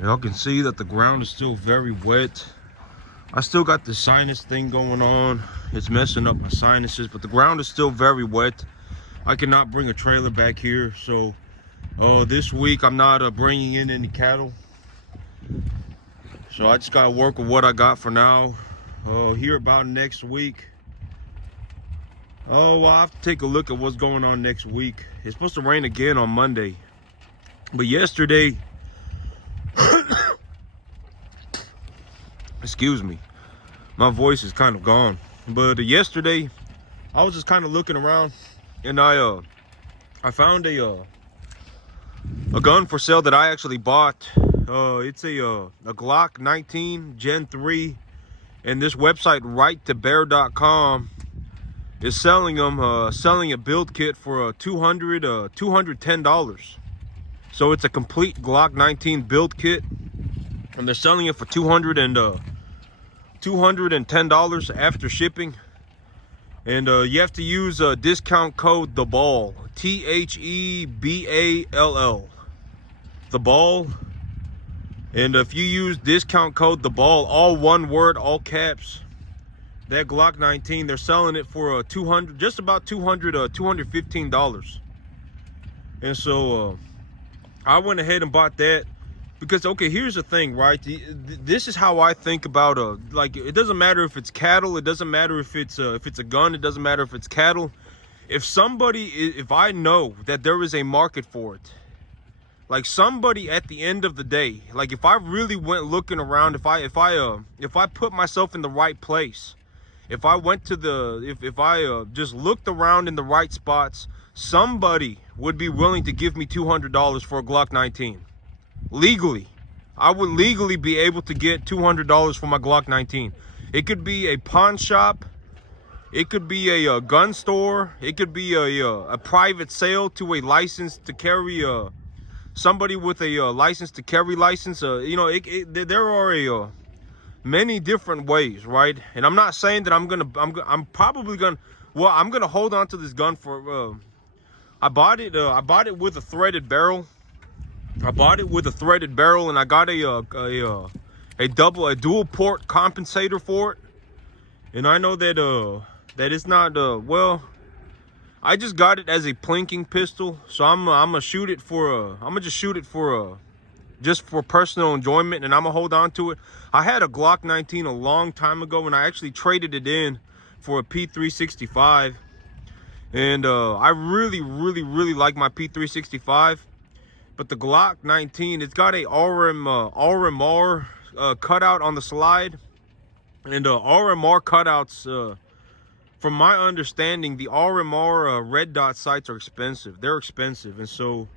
Y'all can see that the ground is still very wet. I still got the sinus thing going on. It's messing up my sinuses, but the ground is still very wet. I cannot bring a trailer back here, so this week I'm not bringing in any cattle. So I just gotta work with what I got for now. Here about next week. Well, I have to take a look at what's going on next week. It's supposed to rain again on Monday. But yesterday, excuse me, my voice is kind of gone. But yesterday, I was just kind of looking around, and I found a gun for sale that I actually bought. It's a Glock 19 Gen 3, and this website righttobear.com is selling them, selling a build kit for $210. So it's a complete Glock 19 build kit, and they're selling it for $210 after shipping. And you have to use discount code The Ball, THEBALL, The Ball. And if you use discount code The Ball, all one word, all caps, that Glock 19, they're selling it for just about $215. And so I went ahead and bought that because, okay, here's the thing, right? This is how I think about like, it doesn't matter if it's cattle, it doesn't matter if it's a gun, it doesn't matter if it's cattle. If I know that there is a market for it, like somebody at the end of the day, like if I really went looking around, if I put myself in the right place, if I went to if I just looked around in the right spots, somebody would be willing to give me $200 for a Glock 19. Legally. I would legally be able to get $200 for my Glock 19. It could be a pawn shop. It could be a gun store. It could be a private sale to a license to carry, somebody with a license to carry license. You know, there are many different ways, right? And I'm not saying that I'm probably gonna hold on to this gun for I bought it with a threaded barrel. And I got a dual port compensator for it. And I know that that it's not well, I just got it as a plinking pistol, so I'm gonna shoot it for just for personal enjoyment, and I'm gonna hold on to it. I had a Glock 19 a long time ago, and I actually traded it in for a P365, and I really like my P365. But the Glock 19, it's got a RMR cutout on the slide, and RMR cutouts, from my understanding, the RMR red dot sights are expensive. They're expensive, and so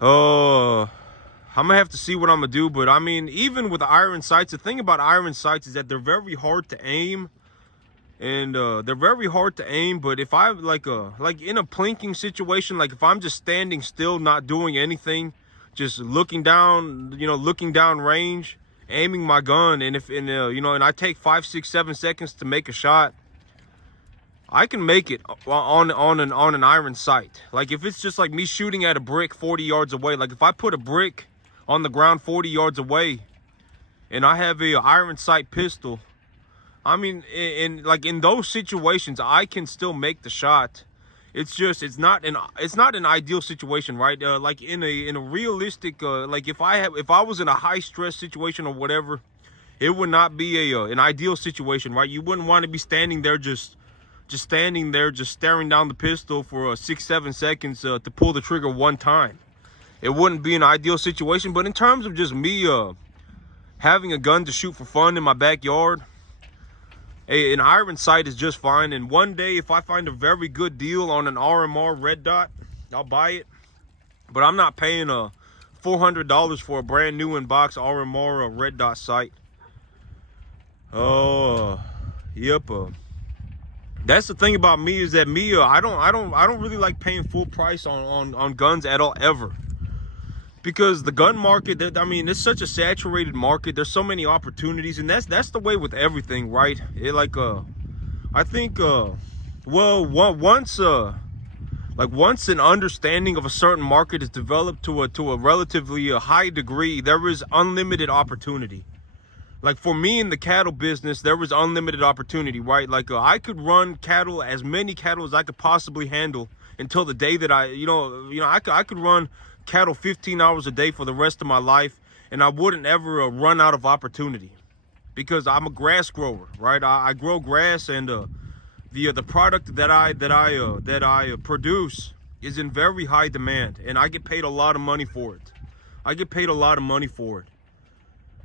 I'm gonna have to see what I'm gonna do. But I mean, even with the iron sights, the thing about iron sights is that they're very hard to aim, and but if I like in a plinking situation, like if I'm just standing still, not doing anything, just looking down, looking down range, aiming my gun, and and I take 5, 6, 7 seconds to make a shot, I can make it on an iron sight. Like if it's just like me shooting at a brick 40 yards away, like if I put a brick on the ground 40 yards away and I have a iron sight pistol, I mean, in those situations, I can still make the shot. It's just, it's not an ideal situation, right? Like in a realistic, like if I was in a high stress situation or whatever, it would not be an ideal situation, right? You wouldn't want to be standing there, just staring down the pistol for 6, 7 seconds to pull the trigger one time. It wouldn't be an ideal situation. But in terms of just me having a gun to shoot for fun in my backyard, an iron sight is just fine. And one day, if I find a very good deal on an RMR red dot, I'll buy it. But I'm not paying $400 for a brand new in box RMR red dot sight. Yep. That's the thing about me, is that I don't really like paying full price on guns at all, ever. Because the gun market, I mean, it's such a saturated market. There's so many opportunities, and that's the way with everything, right? I think once Like once an understanding of a certain market is developed to a relatively high degree, there is unlimited opportunity. Like for me in the cattle business, there was unlimited opportunity, right? Like I could run cattle, as many cattle as I could possibly handle until the day that I could run cattle 15 hours a day for the rest of my life, and I wouldn't ever run out of opportunity, because I'm a grass grower, right? I grow grass, and the product that I produce is in very high demand, and I get paid a lot of money for it. I get paid a lot of money for it.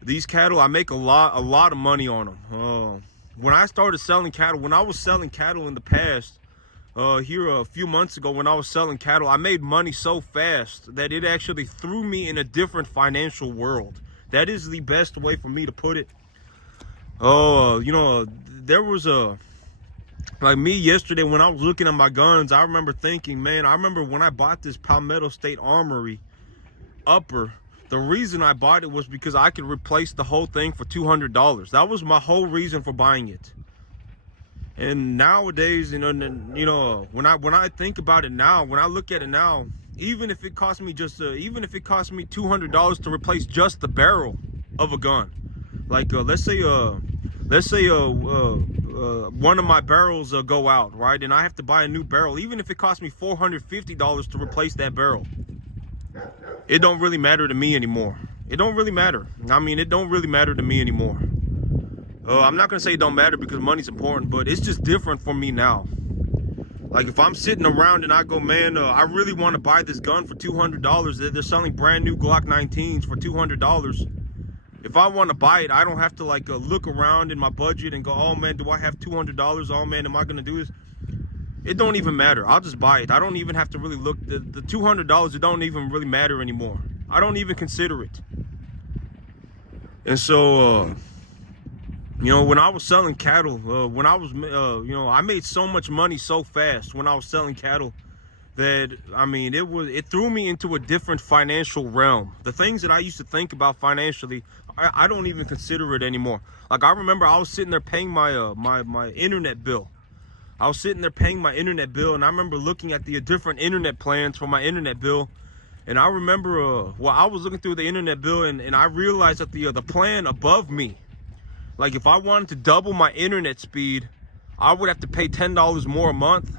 These cattle, I make a lot of money on them. When I started selling cattle, when I was selling cattle in the past, here a few months ago, when I was selling cattle, I made money so fast that it actually threw me in a different financial world. That is the best way for me to put it. There was like me yesterday when I was looking at my guns, I remember thinking, man, I remember when I bought this Palmetto State Armory upper. The reason I bought it was because I could replace the whole thing for $200. That was my whole reason for buying it. And nowadays, when I think about it now, when I look at it now, even if it cost me $200 to replace just the barrel of a gun, like let's say one of my barrels go out, right, and I have to buy a new barrel, even if it costs me $450 to replace that barrel, it don't really matter to me anymore. It don't really matter. I mean, it don't really matter to me anymore. I'm not gonna say it don't matter, because money's important, but it's just different for me now. Like if I'm sitting around and I go, man, I really want to buy this gun for $200. They're selling brand new Glock 19s for $200. If I want to buy it, I don't have to look around in my budget and go, oh man, do I have $200? Oh man, am I gonna do this? It don't even matter. I'll just buy it. I don't even have to really look. The $200, it don't even really matter anymore. I don't even consider it. And so, when I was selling cattle, I made so much money so fast when I was selling cattle that, I mean, it threw me into a different financial realm. The things that I used to think about financially, I don't even consider it anymore. Like I remember I was sitting there paying my my internet bill. I was sitting there paying my internet bill, and I remember looking at the different internet plans for my internet bill. And I remember, I was looking through the internet bill, and I realized that the plan above me, like if I wanted to double my internet speed, I would have to pay $10 more a month.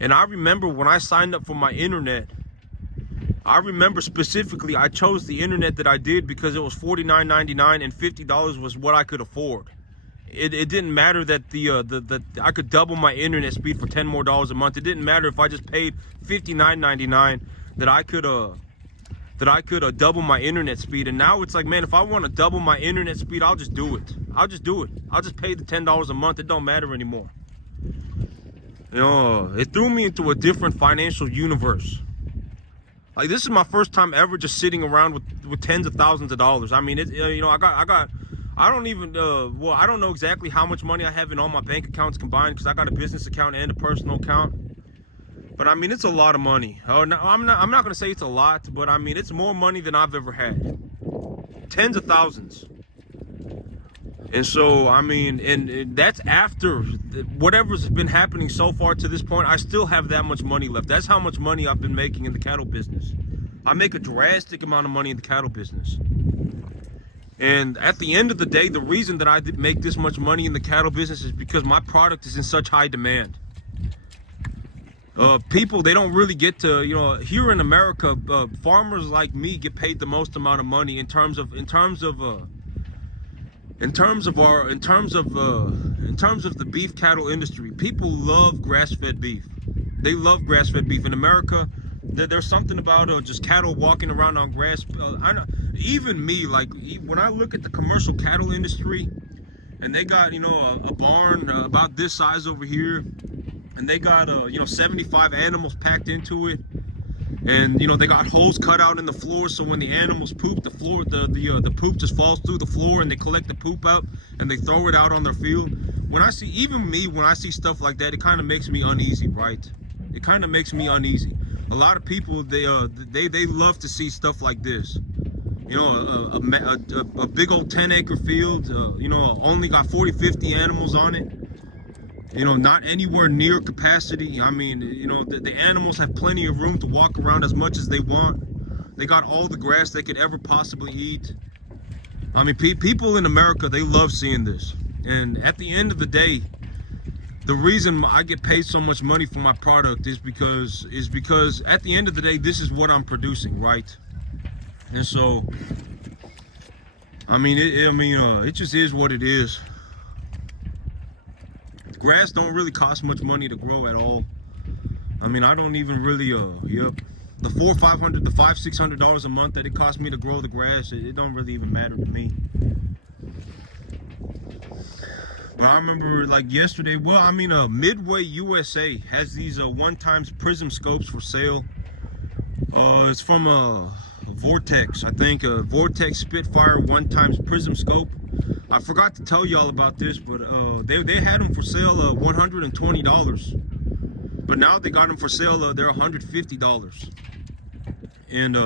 And I remember when I signed up for my internet, I remember specifically I chose the internet that I did because it was $49.99 and $50 was what I could afford. It didn't matter that that I could double my internet speed for $10 more a month. It didn't matter if I just paid $59.99 that I could double my internet speed. And now it's like, man, if I want to double my internet speed, I'll just do it. I'll just do it. I'll just pay the $10 a month. It don't matter anymore. It threw me into a different financial universe. Like this is my first time ever just sitting around with tens of thousands of dollars. I mean, I don't know exactly how much money I have in all my bank accounts combined, because I got a business account and a personal account. But I mean, it's a lot of money. Oh, no, I'm not going to say it's a lot, but I mean, it's more money than I've ever had. Tens of thousands. And so, I mean, and that's after whatever's been happening so far to this point. I still have that much money left. That's how much money I've been making in the cattle business. I make a drastic amount of money in the cattle business. And at the end of the day, the reason that I did make this much money in the cattle business is because my product is in such high demand. People, they don't really get to, here in America, farmers like me get paid the most amount of money in terms of the beef cattle industry. People love grass-fed beef. They love grass-fed beef in America. There's something about just cattle walking around on grass. I know, even me, like when I look at the commercial cattle industry, and they got a barn about this size over here, and they got 75 animals packed into it, and they got holes cut out in the floor, so when the animals poop, the poop just falls through the floor, and they collect the poop out and they throw it out on their field. When I see stuff like that, it kind of makes me uneasy, right? It kind of makes me uneasy. A lot of people, they love to see stuff like this. A big old 10-acre field, only got 40, 50 animals on it. You know, not anywhere near capacity. I mean, you know, the animals have plenty of room to walk around as much as they want. They got all the grass they could ever possibly eat. I mean, people in America, they love seeing this. And at the end of the day, the reason I get paid so much money for my product is because at the end of the day, this is what I'm producing, right? And so, I mean, it just is what it is. Grass don't really cost much money to grow at all. I mean, I don't even really, the $400, $500, the $500, $600 a month that it costs me to grow the grass, it don't really even matter to me. But I remember like yesterday, well, I mean, Midway USA has these one-time Prism scopes for sale. It's from Vortex, I think, Vortex Spitfire one-time Prism scope. I forgot to tell y'all about this, but they had them for sale $120, but now they got them for sale they're $150. And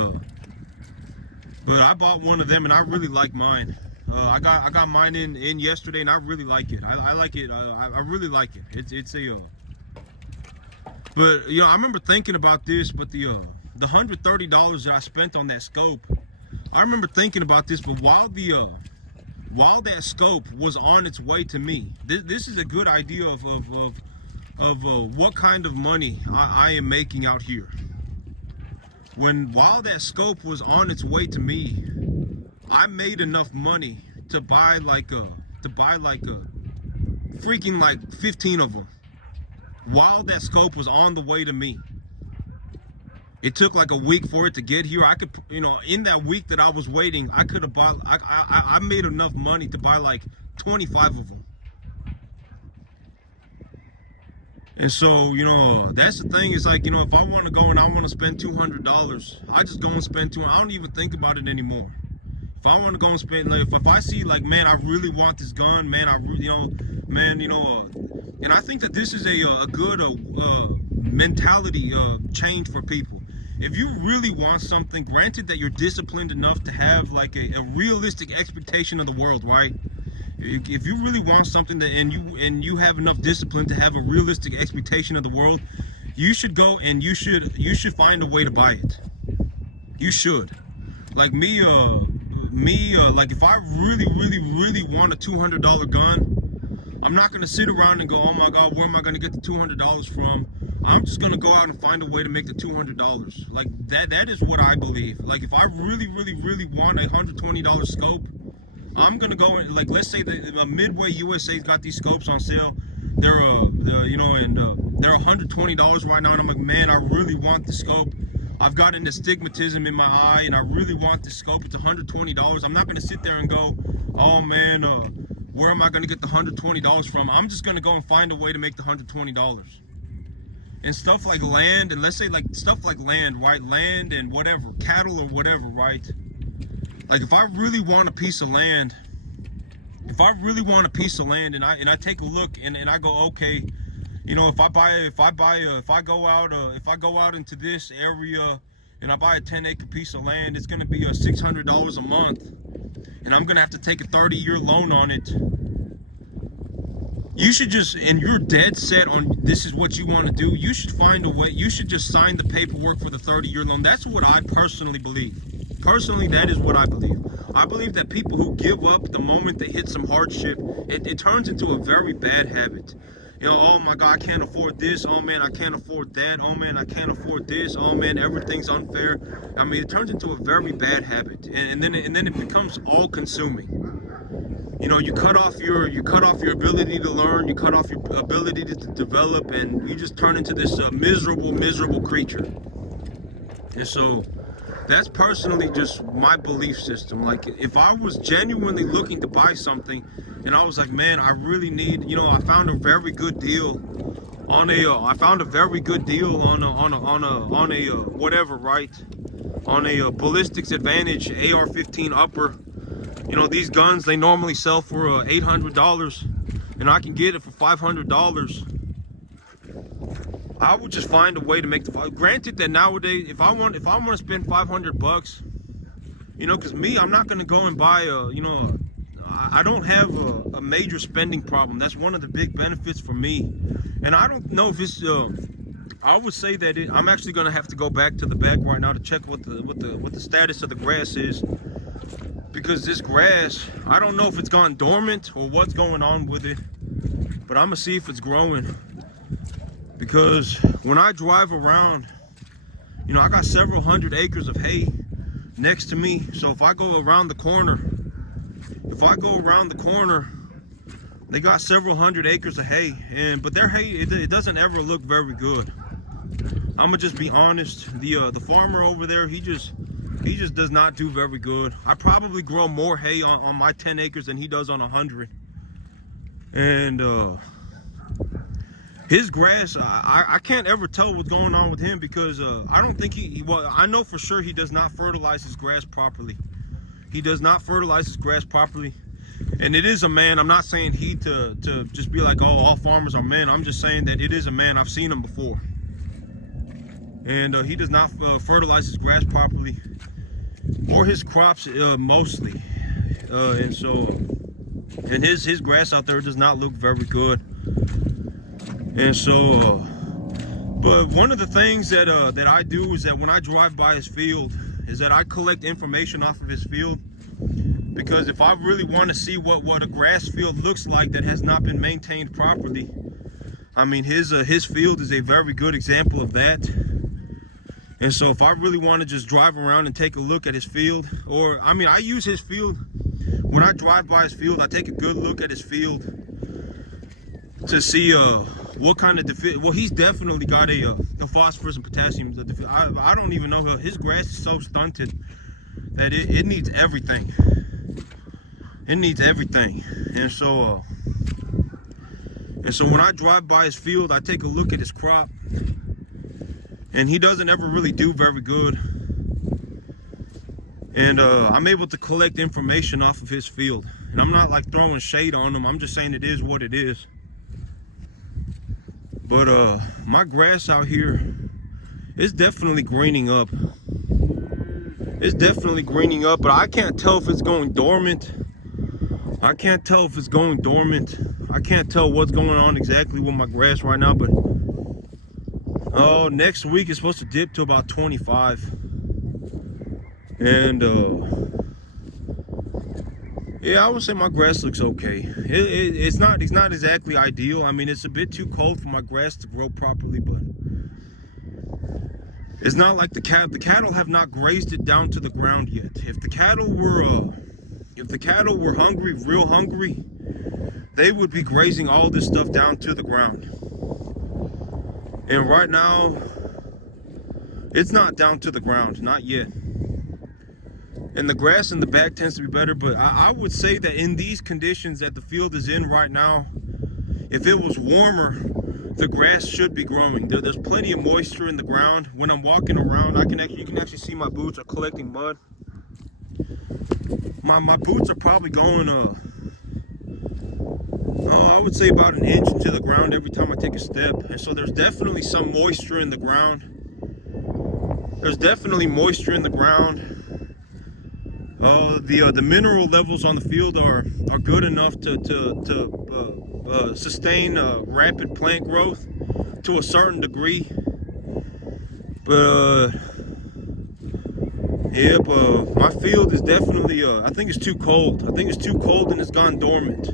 but I bought one of them and I really like mine. I got mine in yesterday and I really like it. I like it. I really like it. It's a but you know, I remember thinking about this, but the $130 that I spent on that scope, I remember thinking about this, but while that scope was on its way to me, this is a good idea of what kind of money I am making out here. While that scope was on its way to me, I made enough money to buy like freaking like 15 of them. While that scope was on the way to me, it took like a week for it to get here. I could, you know, in that week that I was waiting, I could have bought, I made enough money to buy like 25 of them. And so, you know, that's the thing, is like, you know, if I want to go and I want to spend $200, I just go and spend $200. I don't even think about it anymore. If I want to go and spend, like, if I see like, man, I really want this gun, man, I really, and I think that this is a good mentality change for people. If you really want something, granted that you're disciplined enough to have like a realistic expectation of the world, right? If you really want something that and you have enough discipline to have a realistic expectation of the world, you should go and you should find a way to buy it. You should. Like me, like if I really want a $200 gun, I'm not gonna sit around and go, oh my God, where am I gonna get the $200 from? I'm just gonna go out and find a way to make the $200. Like that is what I believe. Like if I really want a $120 scope, I'm gonna go and, like, let's say that Midway USA's got these scopes on sale. They're you know, and they're $120 right now, and I'm like, man, I really want the scope. I've gotten astigmatism in my eye and I really want this scope. It's $120. I'm not gonna sit there and go, oh man, where am I gonna get the $120 from? I'm just gonna go and find a way to make the $120. And stuff like land, and let's say like stuff like land, right? Land and whatever, cattle or whatever, right? Like if I really want a piece of land, and I take a look and I go, okay, you know, if I go out into this area and I buy a 10-acre piece of land, it's gonna be $600 a month, and I'm gonna have to take a 30-year loan on it. You should just, and you're dead set on this is what you want to do, you should find a way. You should just sign the paperwork for the 30-year loan. That's what I personally believe. Personally, that is what I believe. I believe that people who give up the moment they hit some hardship, it turns into a very bad habit. You know, oh my God, I can't afford this. Oh man, I can't afford that. Oh man, I can't afford this. Oh man, everything's unfair. I mean, it turns into a very bad habit, and then it becomes all-consuming. You know, you cut off your ability to learn, you cut off your ability to develop, and you just turn into this miserable creature. And so that's personally just my belief system. Like if I was genuinely looking to buy something and I was like, man, I really need, you know, I found a very good deal on a whatever, right? On a ballistics advantage AR-15 upper. You know, these guns, they normally sell for $800, and I can get it for $500. I would just find a way to make the. Granted that nowadays, if I want to spend $500, you know, because me, I'm not gonna go and buy a, you know, I don't have a major spending problem. That's one of the big benefits for me. And I don't know if it's I would say that I'm actually gonna have to go back to the back right now to check what the status of the grass is, because this grass, I don't know if it's gone dormant or what's going on with it, but I'm gonna see if it's growing. Because when I drive around, you know, I got several hundred acres of hay next to me. So if I go around the corner, they got several hundred acres of hay, but their hay, it doesn't ever look very good. I'm gonna just be honest. The farmer over there, he just does not do very good. I probably grow more hay on my 10 acres than he does on 100. And his grass, I can't ever tell what's going on with him, because I don't think well, I know for sure he does not fertilize his grass properly. He does not fertilize his grass properly. And it is a man. I'm not saying to just be like, oh, all farmers are men. I'm just saying that it is a man. I've seen him before. And he does not fertilize his grass properly, or his crops mostly. And so, and his grass out there does not look very good. And so, but one of the things that I do is that when I drive by his field, is that I collect information off of his field. Because if I really want to see what a grass field looks like that has not been maintained properly, I mean, his field is a very good example of that. And so if I really want to just drive around and take a look at his field, or I mean, I use his field, when I drive by his field, I take a good look at his field to see what kind of well, he's definitely got a phosphorus and potassium. I don't even know, his grass is so stunted that it needs everything. It needs everything. And so when I drive by his field, I take a look at his crop, and he doesn't ever really do very good. And I'm able to collect information off of his field. And I'm not like throwing shade on him. I'm just saying it is what it is. But my grass out here, it's definitely greening up. It's definitely greening up, but I can't tell if it's going dormant. I can't tell if it's going dormant. I can't tell what's going on exactly with my grass right now, but oh, next week it's supposed to dip to about 25. And yeah, I would say my grass looks okay. It's not exactly ideal. I mean, it's a bit too cold for my grass to grow properly, but it's not like the cattle have not grazed it down to the ground yet. If the cattle were hungry, real hungry, they would be grazing all this stuff down to the ground. And right now, it's not down to the ground, not yet. And the grass in the back tends to be better, but I would say that in these conditions that the field is in right now, if it was warmer, the grass should be growing. There's plenty of moisture in the ground. When I'm walking around, you can actually see my boots are collecting mud. My boots are probably going I would say about 1 inch into the ground every time I take a step. And so there's definitely some moisture in the ground. There's definitely moisture in the ground. The mineral levels on the field are good enough to sustain rapid plant growth to a certain degree. But yeah, but my field is definitely I think it's too cold. I think it's too cold and it's gone dormant.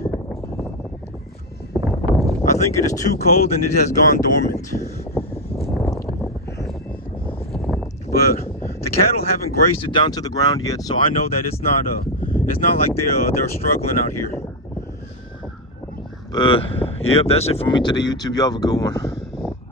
I think it is too cold and it has gone dormant. But the cattle haven't grazed it down to the ground yet, so I know that it's not like they're struggling out here. But yep, that's it for me today, YouTube. Y'all have a good one.